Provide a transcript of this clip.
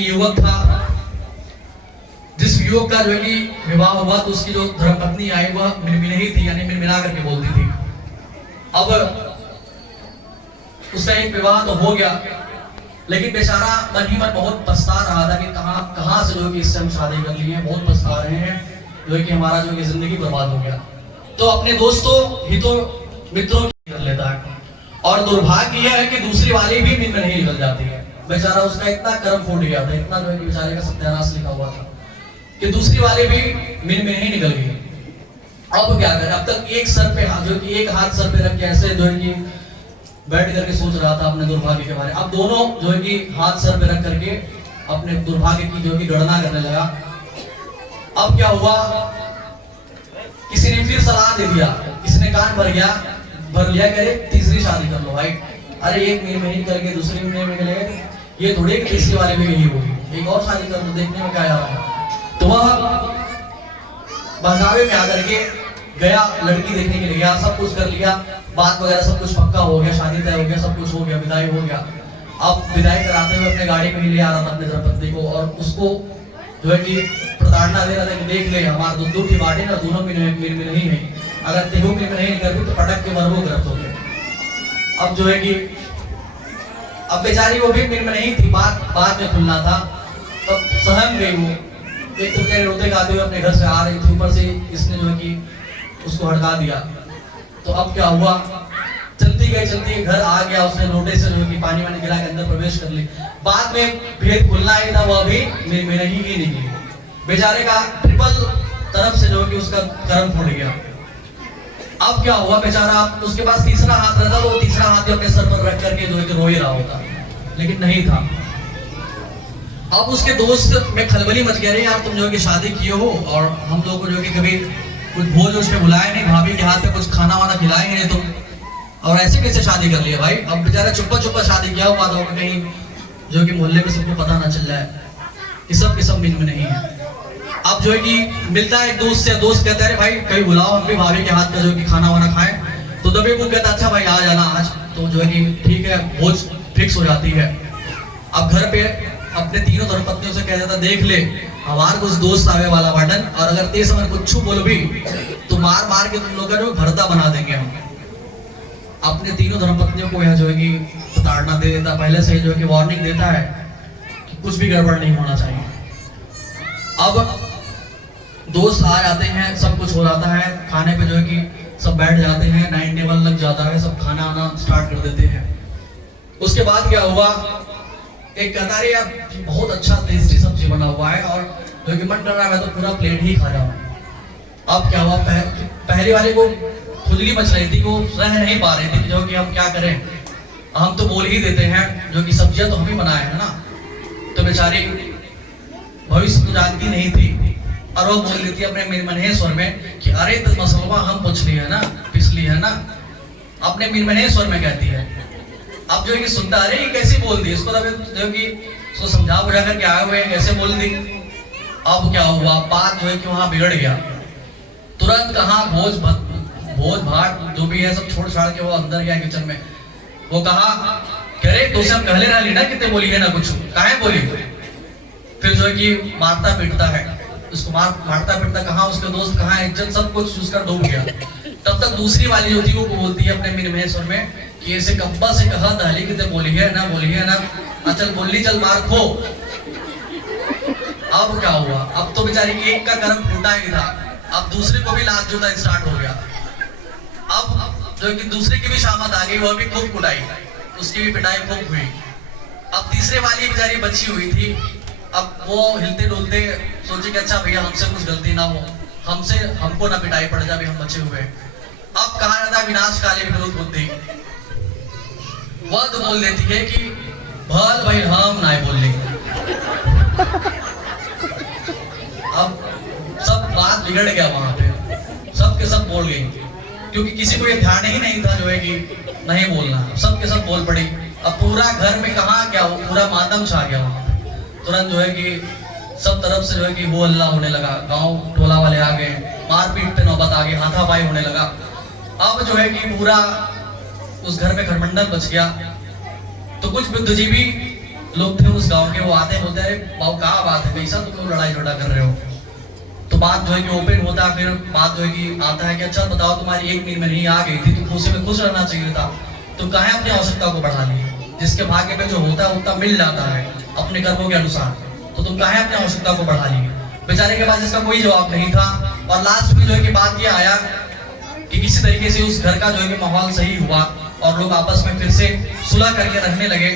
युवक था, जिस युवक का जो है कि विवाह हुआ तो उसकी जो धर्मपत्नी आई वह मिनमिनी थी, यानी मिनमिना करके बोलती थी। अब उसका एक विवाह तो हो गया, लेकिन बेचारा मन ही मन बहुत पछता रहा था कि कहां से जो है कि इससे हम शादी कर लिए हैं, बहुत पछता रहे हैं जो है कि हमारा जो है जिंदगी बर्बाद हो गया। तो अपने दोस्तों हितों मित्रों की कर लेता है, और दुर्भाग्य यह है कि दूसरी वाली भी नींद में नहीं निकल जाती है। बेचारा उसका इतना कर्म फूट गया था, इतना जो है कि बेचारे का सत्यानाश लिखा हुआ था कि दूसरी वाली भी नींद में नहीं निकल गई। अब क्या करें? अब तक एक सर पे हाथ, जो कि एक हाथ सर पे रख के ऐसे जो है कि बैठ करके सोच रहा था अपने दुर्भाग्य के बारे में। अब दोनों जो है कि हाथ सर पे रख करके अपने दुर्भाग्य की जो है कि गणना करने लगा। अब क्या हुआ, किसी ने फिर सलाह दे दिया, किसी ने कान भर लिया करे तीसरी शादी कर लो भाई। अरे एक महीने में ही करके दूसरे महीने में निकलेगा, ये थोड़ी कि तीसरी वाले में यही होगी, एक और शादी कर लो, देखने में क्या आ रहा है। तो वह बहकावे में आकर के गया, लड़की देखने के लिए गया, सब कुछ कर लिया, बात वगैरह सब कुछ पक्का हो गया, शादी तय हो गया, सब कुछ हो गया, विदाई हो गया। अब विदाई कराते हुए अपने गाड़ी में ही ले आ रहा था अपने धर्मपत्नी को, और उसको जो है कि प्रताड़ना दे रहा था कि देख ले हमारा दो की बाटे ना, दोनों में नहीं है, अगर तेहो में नहीं कर तो पटक के मरबो गिरफ्त हो गए। अब जो है कि अब बेचारी वो भी मिल में नहीं थी, बात में खुलना था, तब सहम गई वो। एक तो क्या रोते गाते हुए अपने घर से आ रही थी, ऊपर से इसने जो है कि उसको हड़का दिया। तो अब क्या हुआ, चलती गई घर आ गया, उसने लोटे से जो है कि पानी वानी गिरा के अंदर प्रवेश कर ली। बाद में भेद खुलना ही था, वह भी मेरा ही निकली। बेचारे का ट्रिपल तरफ से जो है कि उसका कर्म फूट गया। अब क्या हुआ, बेचारा उसके पास तीसरा हाथ रहता, वो तीसरा हाथ भी अपने सर पर रख करके जो है कि रो ही रहा होता, लेकिन नहीं था। अब उसके दोस्त में खलबली मच गया, रे यार तुम जो है कि शादी किए हो और हम लोग को जो है कि कभी कुछ भोज उसमें बुलाए नहीं, भाभी के हाथ में कुछ खाना वाना खिलाएंगे नहीं तुम, और ऐसे कैसे शादी कर लिया भाई। अब बेचारा चुप्पा शादी किया हुआ था, कहीं जो कि मोहल्ले में सबको पता ना चल जाए कि सब के सब में नहीं है। अब जो है कि मिलता है एक दोस्त से, दोस्त कहता है भाई कहीं बुलाओ, हम भी भाभी के हाथ का जो है कि खाना वाना खाएं। तो दबे वो कहता अच्छा भाई आ जाना आज, तो जो है कि ठीक है, भोज फिक्स हो जाती है। अब घर पे अपने तीनों धर्मपत्नियों से कह देता देख ले हमारे कुछ दोस्त आवे वाला वाटन, और अगर तेज समय कुछ बोल भी तो मार के तुम लोग का जो भरता बना देंगे हम। अपने तीनों धर्मपत्नियों को यह जो है कि प्रताड़ना दे देता, पहले से जो है कि वार्निंग देता है कि कुछ भी गड़बड़ नहीं होना चाहिए। अब दोस्त आ जाते हैं, सब कुछ हो जाता है, खाने पे जो है कि सब बैठ जाते हैं, डाइनिंग टेबल लग जाता है, सब खाना आना स्टार्ट कर देते हैं। उसके बाद क्या हुआ, एक कहता है यार बहुत अच्छा टेस्टी सब्जी बना हुआ है और जो कि मन कर रहा है तो पूरा प्लेट ही खा जाऊं। अब क्या हुआ, पहली वाली को खुजली मच रही थी, वो रह नहीं पा रही थी जो कि हम क्या करें, हम तो बोल ही देते हैं जो कि सब्जियां तो हम ही बनाए हैं ना। तो बेचारी भविष्य को जानती नहीं थी, और वो बोल रही थी अपने मनहेश्वर में कि अरे तो मसलवा हम पूछ लिए है ना, पिस ली है ना, अपने मनहेश्वर में कहती है। अब जो है कि सुनता अरे ये कैसे बोल दी, इसको जो कि उसको समझा बुझा करके आए हुए कैसे बोल दी। अब क्या हुआ, बात जो है कि वहां बिगड़ गया। तुरंत कहा भोज भाट जो भी है सब छोड़ छाड़ के वो अंदर गया किचन में। वो कहा अरे तो हम कहले रह ली ना कितने बोली है ना कुछ, काहे बोली। फिर जो है कि मारता पीटता है उसको, मारता पीटता, कहा उसके दोस्त कहाँ, इज्जत सब कुछ उसका डूब गया। तब तक दूसरी वाली जो थी वो बोलती है अपने मिनमेश्वर में कि ऐसे कब्बा से कहा दहली कितने बोली है ना, अचल बोली चल मार खो। अब क्या हुआ, अब तो बेचारी एक का कर्म फूटा ही था, अब दूसरे को भी लात जूता स्टार्ट हो गया। अब जो कि दूसरे की भी शामत आ गई, वह भी खूब कुटाई, उसकी भी पिटाई खूब हुई। अब तीसरे वाली बेचारी बची हुई थी, अब वो हिलते डुलते सोचे कि अच्छा भैया हमसे कुछ गलती ना हो, हमको ना पिटाई पड़ जाए, हम बचे हुए। अब कहा जाता विनाश काले विरोध बुद्धि, वह तो बोल देती है कि भल भाई हम ना बोल। अब सब बात बिगड़ गया वहां पे, सब के सब बोल गई, क्योंकि किसी को ये ध्यान ही नहीं था जो है कि नहीं बोलना, सब के सब बोल पड़ी। अब पूरा घर में कहा क्या, वो पूरा मातम छा गया वहां पे। तुरंत जो है कि सब तरफ से जो है कि वो अल्लाह होने लगा, गांव टोला वाले आ गए, मारपीट पे नौबत आ गई, हाथापाई होने लगा। अब जो है कि पूरा उस घर में खरमंडल बच गया। तो कुछ बुद्धिजीवी लोग थे उस गांव के, वो आते हैं बोलते हैं अरे बाबू क्या बात है कैसा तुम लोग लड़ाई झगड़ा कर रहे हो। तो बात जो है कि ओपन होता है, फिर बात जो है कि आता है कि अच्छा बताओ तुम्हारी 1 महीने में नहीं आ गई थी, तुम खुशी में खुश रहना चाहिए था, तुम कहाँ अपनी आवश्यकता को बढ़ा लिए। जिसके भाग्य में जो होता है उतना मिल जाता है अपने कर्मों के अनुसार, तो तुम कहाँ अपनी आवश्यकता को बढ़ा लिए। बेचारे के पास इसका कोई जवाब नहीं था। और लास्ट में जो है कि बात ये आया कि किसी तरीके से उस घर का जो है कि माहौल सही हुआ और लोग आपस में फिर से सुलह करके रहने लगे।